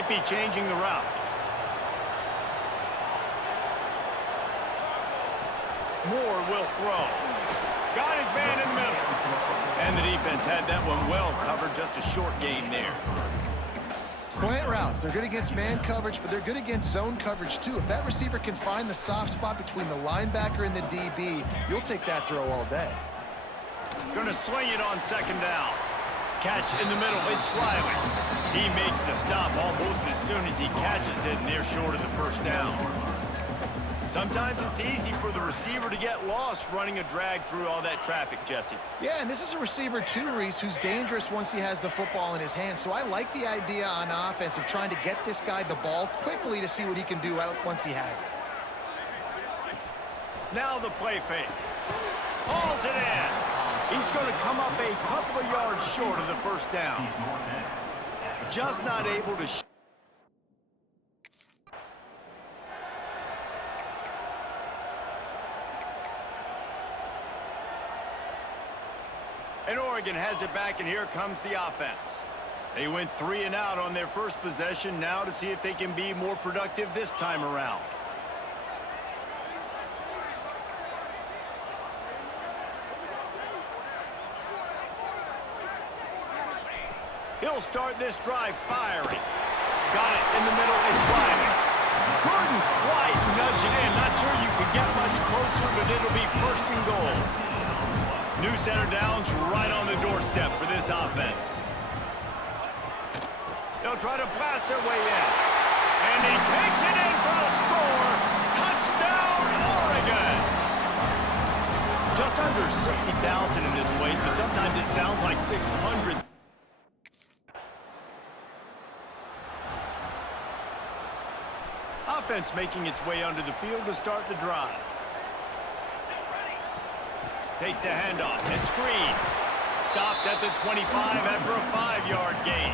Might be changing the route. Moore will throw. Got his man in the middle. And the defense had that one well covered, just a short gain there. Slant routes, they're good against man coverage, but they're good against zone coverage too. If that receiver can find the soft spot between the linebacker and the DB, you'll take that throw all day. Gonna swing it on second down. Catch in the middle, it's Riley. He makes the stop almost as soon as he catches it, and they're short of the first down. Sometimes it's easy for the receiver to get lost running a drag through all that traffic, Jesse. Yeah, and this is a receiver too, Reese, who's dangerous once he has the football in his hands. So I like the idea on offense of trying to get this guy the ball quickly to see what he can do out once he has it. Now the play fake. Hauls it in. He's going to come up a couple of yards short of the first down. Just not able to And Oregon has it back, and here comes the offense. They went 3 and out on their first possession, now to see if they can be more productive this time around. He'll start this drive firing. Got it in the middle, it's Riley. Couldn't quite nudge it in. Not sure you could get much closer, but it'll be first and goal. New center downs right on the doorstep for this offense. They'll try to blast their way in. And he takes it in for the score. Touchdown, Oregon! Just under 60,000 in this place, but sometimes it sounds like 600. Offense making its way onto the field to start the drive. Takes the handoff and screen. Stopped at the 25 after a 5-yard gain.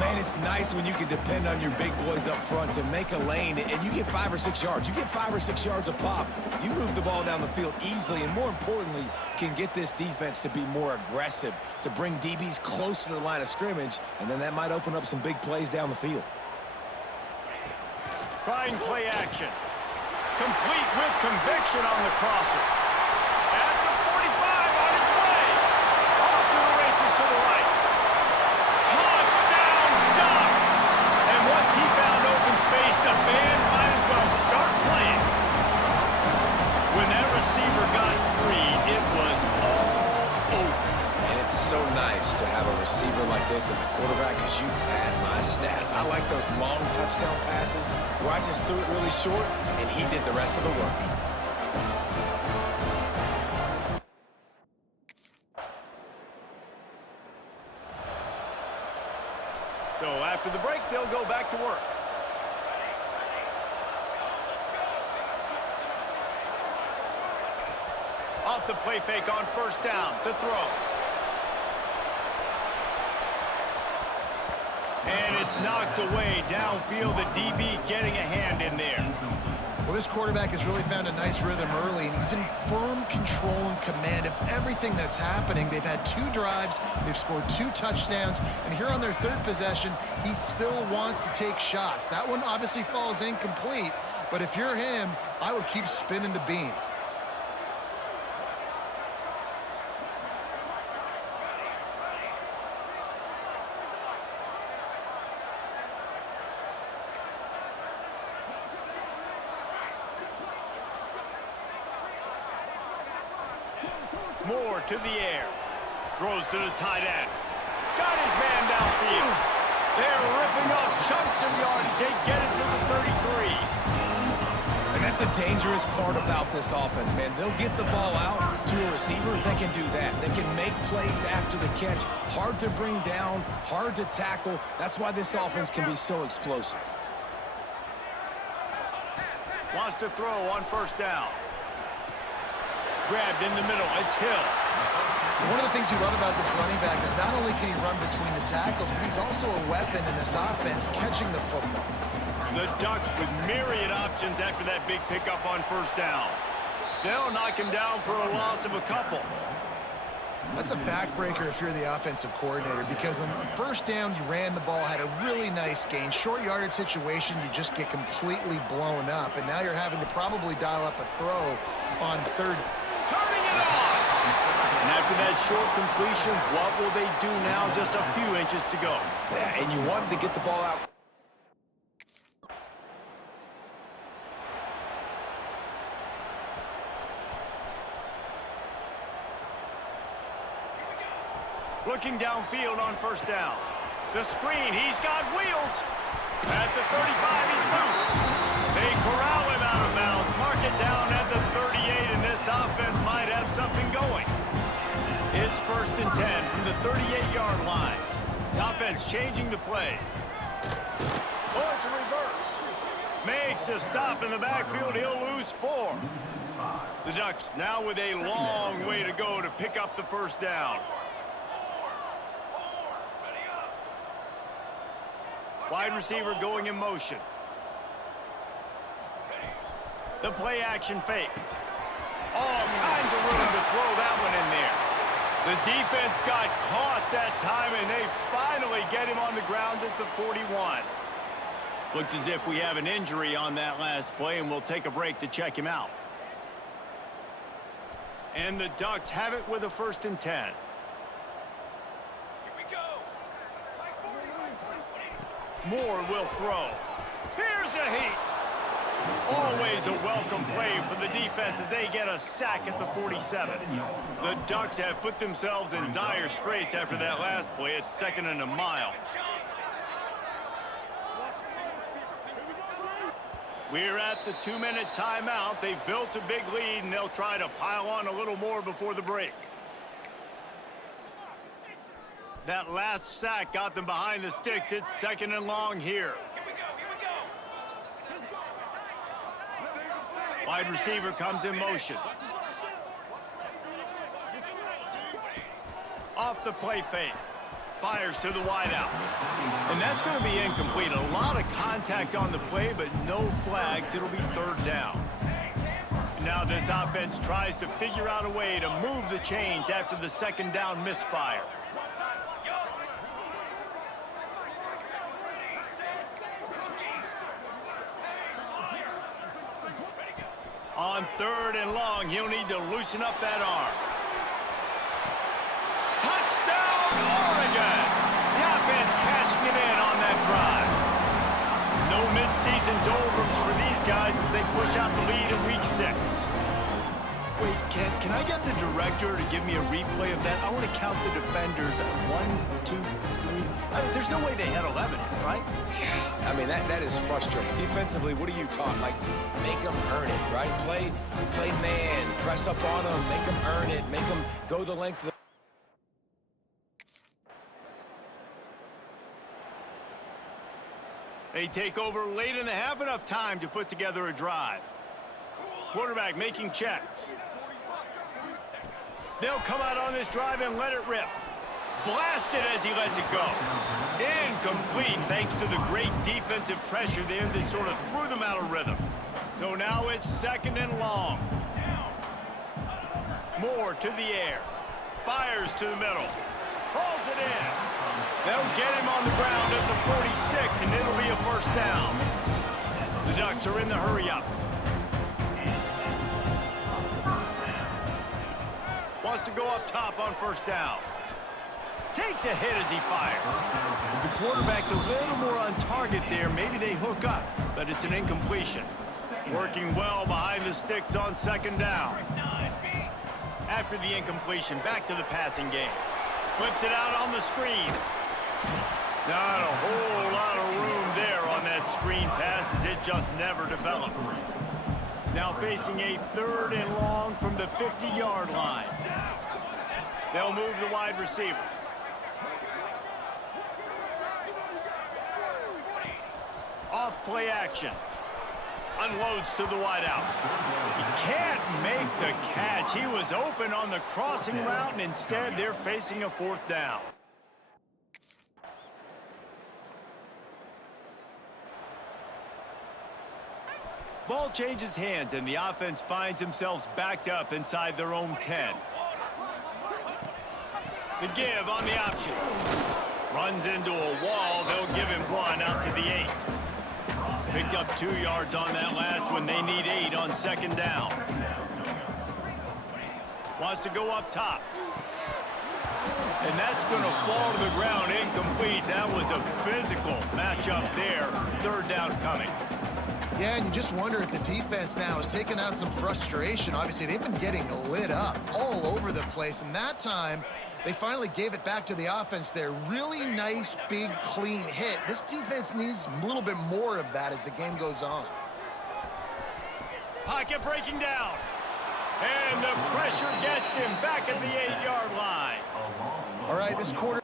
Man, it's nice when you can depend on your big boys up front to make a lane, and you get 5 or 6 yards. You get 5 or 6 yards a pop. You move the ball down the field easily, and more importantly, can get this defense to be more aggressive, to bring DBs close to the line of scrimmage, and then that might open up some big plays down the field. Trying play action. Complete with conviction on the crosser. At the 45 on his way. Off to the races to the right. Touchdown Ducks! And once he found open space, the band might as well start playing. When that receiver got free, it was all over. And it's so nice to have a receiver like this as a quarterback because you had my stats. I like those long touchdown passes where I just threw it really short and he did the rest of the work. So after the break, they'll go back to work. Off the play fake on first down to throw. And it's knocked away downfield. The DB getting a hand in there. Well, this quarterback has really found a nice rhythm early, and he's in firm control and command of everything that's happening. They've had 2 drives, they've scored 2 touchdowns, and here on their 3rd possession, he still wants to take shots. That one obviously falls incomplete, but if you're him, I would keep spinning the beam. Moore to the air. Throws to the tight end. Got his man downfield. They're ripping off chunks of yardage. They get it to the 33. And that's the dangerous part about this offense, man. They'll get the ball out to a receiver. They can do that. They can make plays after the catch. Hard to bring down, hard to tackle. That's why this offense can be so explosive. Wants to throw on first down. Grabbed in the middle. It's Hill. One of the things you love about this running back is not only can he run between the tackles, but he's also a weapon in this offense, catching the football. The Ducks with myriad options after that big pickup on first down. They'll knock him down for a loss of a couple. That's a backbreaker if you're the offensive coordinator, because on first down, you ran the ball, had a really nice gain. Short yardage situation, you just get completely blown up, and now you're having to probably dial up a throw on third. Turning it on! And after that short completion, what will they do now? Just a few inches to go. Yeah, and you wanted to get the ball out. Looking downfield on first down. The screen, he's got wheels. At the 35, he's loose. They corral him out of bounds. Mark it down at the 38, and this offense might have something going. It's 1st and 10 from the 38-yard line. The offense changing the play. Oh, it's a reverse. Makes a stop in the backfield. He'll lose 4. The Ducks now with a long way to go to pick up the first down. Wide receiver going in motion. The play action fake. All kinds of room to throw that one in there. The defense got caught that time, and they finally get him on the ground at the 41. Looks as if we have an injury on that last play, and we'll take a break to check him out. And the Ducks have it with a 1st and 10. Moore will throw. Here's a heat. Always a welcome play for the defense as they get a sack at the 47. The Ducks have put themselves in dire straits after that last play. It's 2nd and a mile. We're at the 2-minute timeout. They've built a big lead, and they'll try to pile on a little more before the break. That last sack got them behind the sticks. It's 2nd and long here. Wide receiver comes in motion. Off the play fake. Fires to the wideout. And that's going to be incomplete. A lot of contact on the play, but no flags. It'll be 3rd down. Now this offense tries to figure out a way to move the chains after the 2nd down misfire. On 3rd and long, he'll need to loosen up that arm. Touchdown, Oregon! The offense cashing it in on that drive. No midseason doldrums for these guys as they push out the lead in week 6. Wait, can I get the director to give me a replay of that? I want to count the defenders at 1, 2, 3. I mean, there's no way they had 11, right? I mean, that is frustrating. Defensively, what are you taught? Like, make them earn it, right? Play man, press up on them, make them earn it, make them go the length of the... They take over late in the half, enough time to put together a drive. Quarterback making checks. They'll come out on this drive and let it rip. Blasted as he lets it go. Incomplete thanks to the great defensive pressure there that sort of threw them out of rhythm. So now it's 2nd and long. Moore to the air. Fires to the middle. Pulls it in. They'll get him on the ground at the 46, and it'll be a 1st down. The Ducks are in the hurry-up. Wants to go up top on 1st down. Takes a hit as he fires. If the quarterback's a little more on target there, maybe they hook up, but it's an incompletion. Working well behind the sticks on 2nd down. After the incompletion, back to the passing game. Flips it out on the screen. Not a whole lot of room there on that screen pass as it just never developed. Now facing a 3rd and long from the 50-yard line. They'll move the wide receiver. Off play action. Unloads to the wideout. He can't make the catch. He was open on the crossing route, and instead they're facing a 4th down. Ball changes hands, and the offense finds themselves backed up inside their own 10. The give on the option. Runs into a wall. They'll give him 1 out to the 8. Picked up 2 yards on that last one. They need 8 on 2nd down. Wants to go up top. And that's going to fall to the ground incomplete. That was a physical matchup there. 3rd down coming. Yeah, and you just wonder if the defense now is taking out some frustration. Obviously, they've been getting lit up all over the place. And that time, they finally gave it back to the offense there. Really nice, big, clean hit. This defense needs a little bit more of that as the game goes on. Pocket breaking down. And the pressure gets him back at the 8-yard line. All right, this quarter.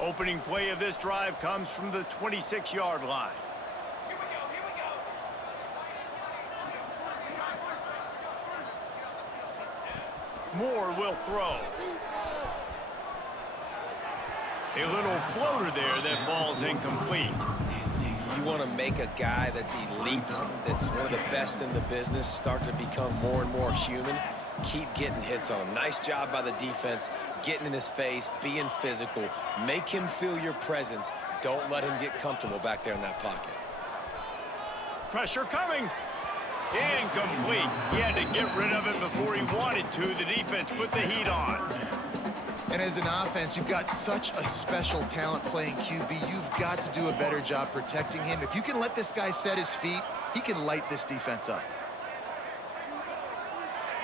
Opening play of this drive comes from the 26-yard line. Moore will throw. A little floater there that falls incomplete. You want to make a guy that's elite, that's one of the best in the business, start to become more and more human. Keep getting hits on him. Nice job by the defense, getting in his face, being physical. Make him feel your presence. Don't let him get comfortable back there in that pocket. Pressure coming. Incomplete. He had to get rid of it before he wanted to. The defense put the heat on. And as an offense, you've got such a special talent playing QB. You've got to do a better job protecting him. If you can let this guy set his feet, he can light this defense up.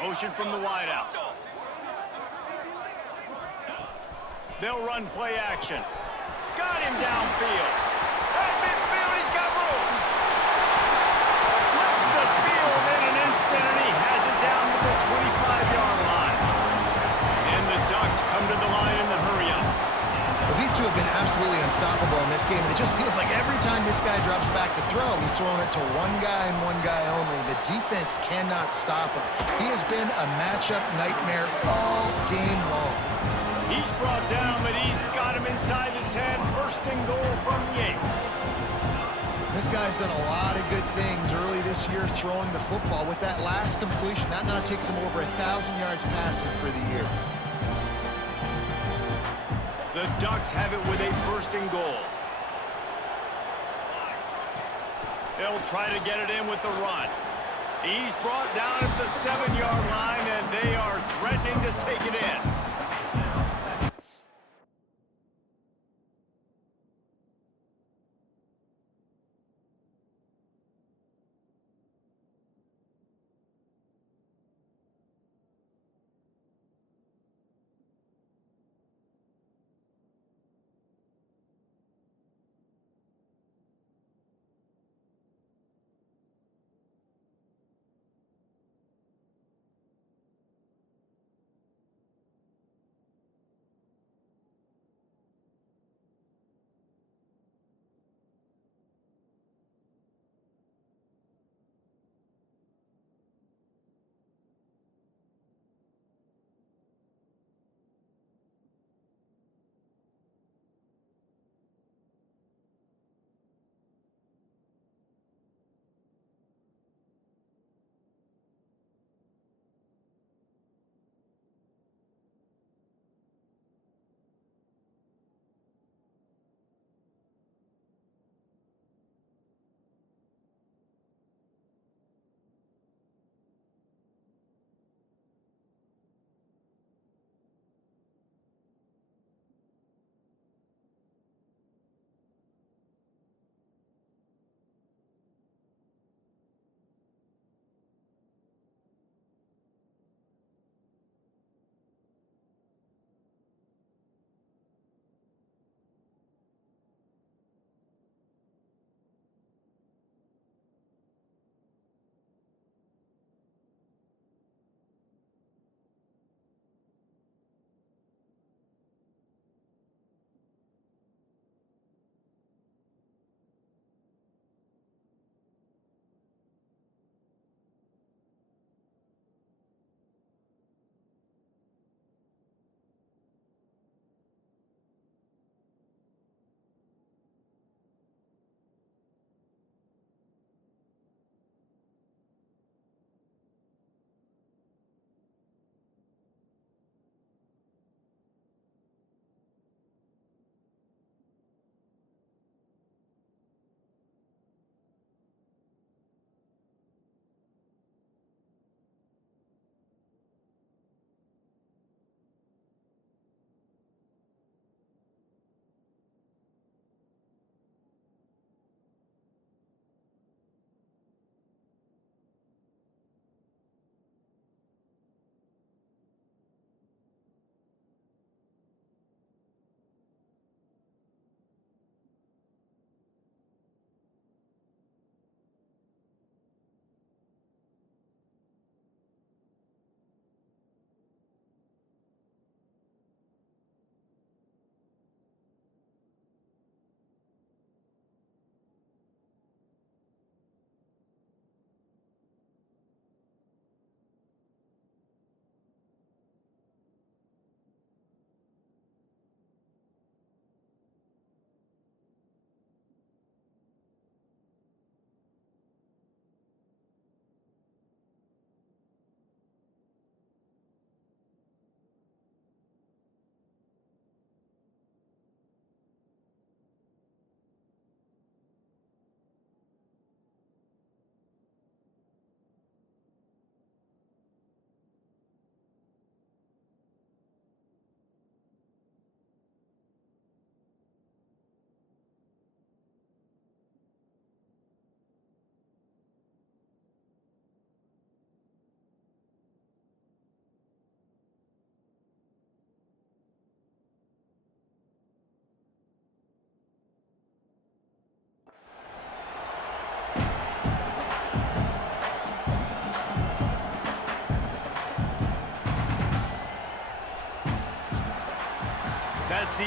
Motion from the wideout. They'll run play action. Got him downfield. At midfield, he's got room. Flips the field in an instant, and he has it down to the 25-yard line. And the Ducks come to the line in the hurry-up. Well, these two have been absolutely unstoppable in this game, and it just feels like every time this guy drops back to throw, he's throwing it to one guy and one guy only. The defense cannot stop him. He has been a matchup nightmare all game long. He's brought down, but he's got him inside the 10. 1st and goal from the 8. This guy's done a lot of good things early this year throwing the football. With that last completion, that now takes him over 1,000 yards passing for the year. The Ducks have it with a 1st and goal. They'll try to get it in with the run. He's brought down at the 7-yard line, and they are threatening to take it in.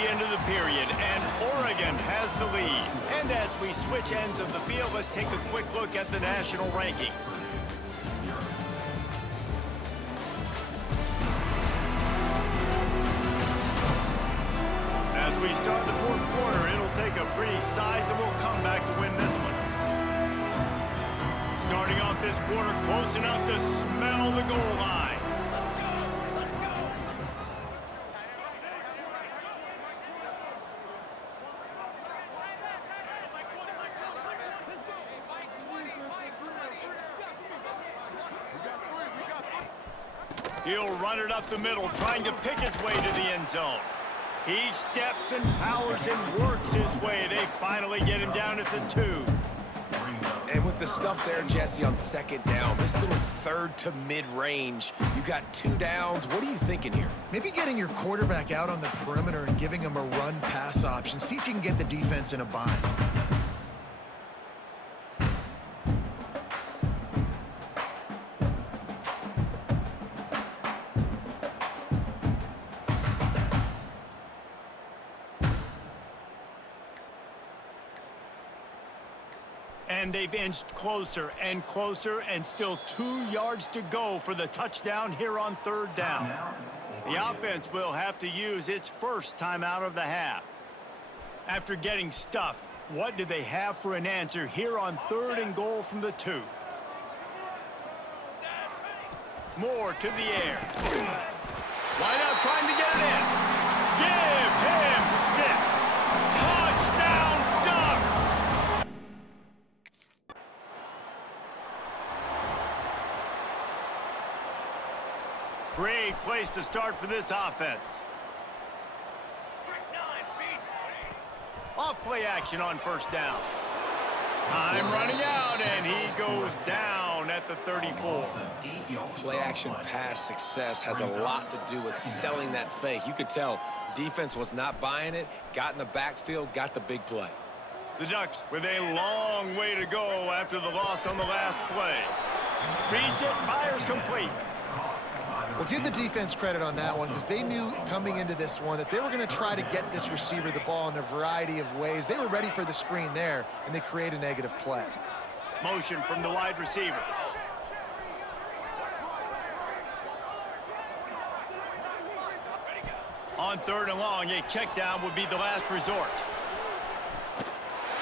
end of the period, and Oregon has the lead. And as we switch ends of the field, let's take a quick look at the national rankings. As we start the fourth quarter, it'll take a pretty sizable comeback to win this one. Starting off this quarter close enough to smell the goal line. He'll run it up the middle, trying to pick his way to the end zone. He steps and powers and works his way. They finally get him down at the 2. And with the stuff there, Jesse, on second down, this little third to mid-range, you got 2 downs. What are you thinking here? Maybe getting your quarterback out on the perimeter and giving him a run-pass option. See if you can get the defense in a bind. And they've inched closer and closer, and still 2 yards to go for the touchdown here on third down. The offense will have to use its first timeout of the half. After getting stuffed, what do they have for an answer here on 3rd and goal from the 2? Moore to the air. Wide out trying to get it in. Give him 6. Touchdown Ducks! Great place to start for this offense. Off play action on first down. Time running out, and he goes down at the 34. Play action pass success has a lot to do with selling that fake. You could tell defense was not buying it, got in the backfield, got the big play. The Ducks with a long way to go after the loss on the last play. Reads it, fires complete. Well, give the defense credit on that one because they knew coming into this one that they were going to try to get this receiver the ball in a variety of ways. They were ready for the screen there, and they create a negative play. Motion from the wide receiver. On 3rd and long, a check down would be the last resort.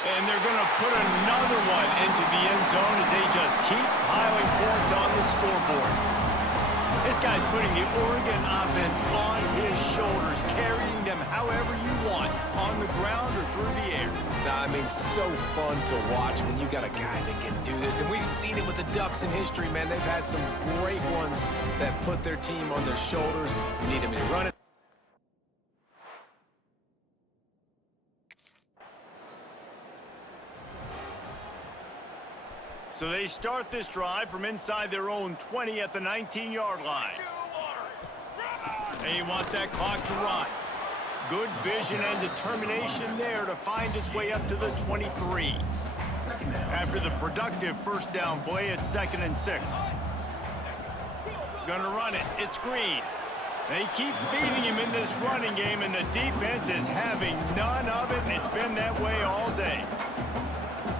And they're going to put another one into the end zone as they just keep piling points on the scoreboard. This guy's putting the Oregon offense on his shoulders, carrying them however you want, on the ground or through the air. I mean, so fun to watch when you got a guy that can do this. And we've seen it with the Ducks in history, man. They've had some great ones that put their team on their shoulders. You need them to run it. So they start this drive from inside their own 20 at the 19-yard line. They want that clock to run. Good vision and determination there to find his way up to the 23. After the productive first down play, it's 2nd and 6. Gonna run it. It's Green. They keep feeding him in this running game, and the defense is having none of it, and it's been that way all day.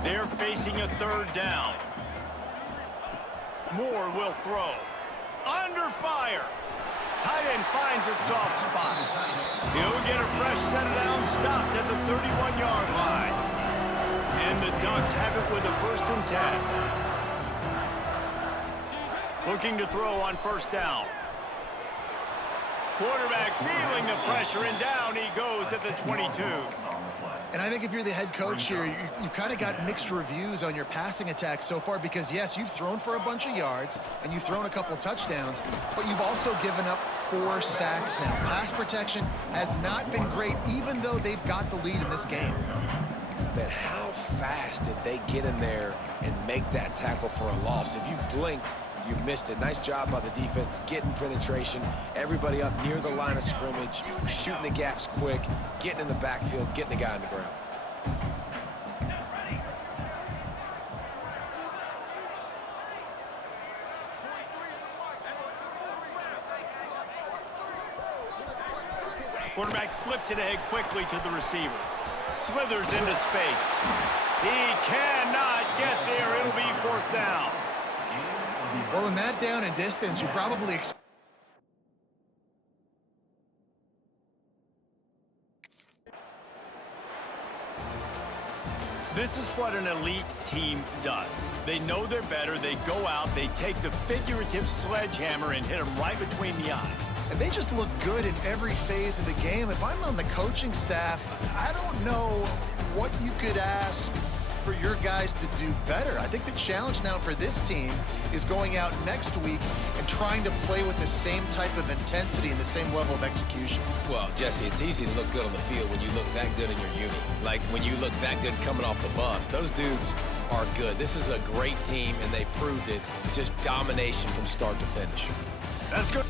They're facing a 3rd down. Moore will throw. Under fire. Tight end finds a soft spot. He'll get a fresh set of downs stopped at the 31-yard line. And the Ducks have it with a 1st and 10. Looking to throw on first down. Quarterback feeling the pressure, and down he goes at the 22. And I think if you're the head coach here, you've kind of got mixed reviews on your passing attack so far because, yes, you've thrown for a bunch of yards and you've thrown a couple touchdowns, but you've also given up 4 sacks now. Pass protection has not been great, even though they've got the lead in this game. Man, how fast did they get in there and make that tackle for a loss? If you blinked, you missed it. Nice job by the defense, getting penetration, everybody up near the line of scrimmage, shooting the gaps quick, getting in the backfield, getting the guy on the ground. Quarterback flips it ahead quickly to the receiver. Slithers into space. He cannot get there. It'll be 4th down. Well, in that down and distance, you probably expect. This is what an elite team does. They know they're better. They go out. They take the figurative sledgehammer and hit them right between the eyes. And they just look good in every phase of the game. If I'm on the coaching staff, I don't know what you could ask for your guys to do better. I think the challenge now for this team is going out next week and trying to play with the same type of intensity and the same level of execution. Well, Jesse, it's easy to look good on the field when you look that good in your uni. Like when you look that good coming off the bus. Those dudes are good. This is a great team, and they proved it. Just domination from start to finish. That's good.